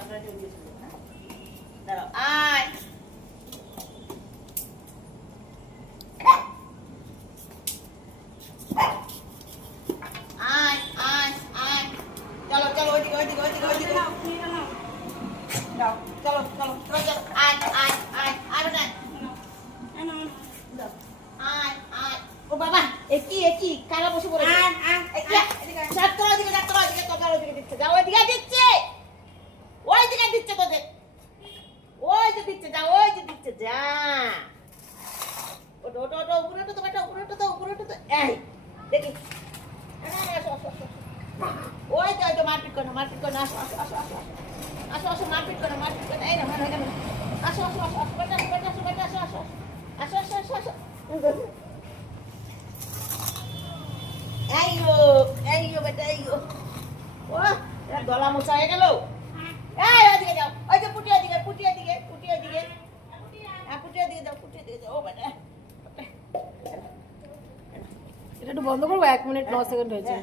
ক্যামেরাটা ওদিকে চলে না দাঁড়াও আয় আয় আয় আয় চলো চলো ওইদিকে ওইদিকে ওইদিকে ওইদিকে যাও চলো চলো চলো চলো আয় আয় আয় আয় বেটা আয় আয় ও বাবা একই কারা বসে পড়েছে ডাক্তার ওইদিকে তোকার ওইদিকে দিচ্ছে যাও ওইদিকে দিচ্ছে তোদের ওই যে দিচ্ছে যা ওই যে দিচ্ছে যা ওটো ওটো ওটো উপরে ওটো তো বেটা উপরে ওটো তো এই দেখি ওই তো মারপিট করো আসো মারপিট করো এই না আসো বেটা আসো এইও বেটা এইও ও গলা মোছা হয়ে গেল এই ওদিকে যাও ওই যে পুটিয়া দিকে যাও ও বেটা এটা একটু বন্ধ করবো 1 মিনিট 9 সেকেন্ড হয়েছে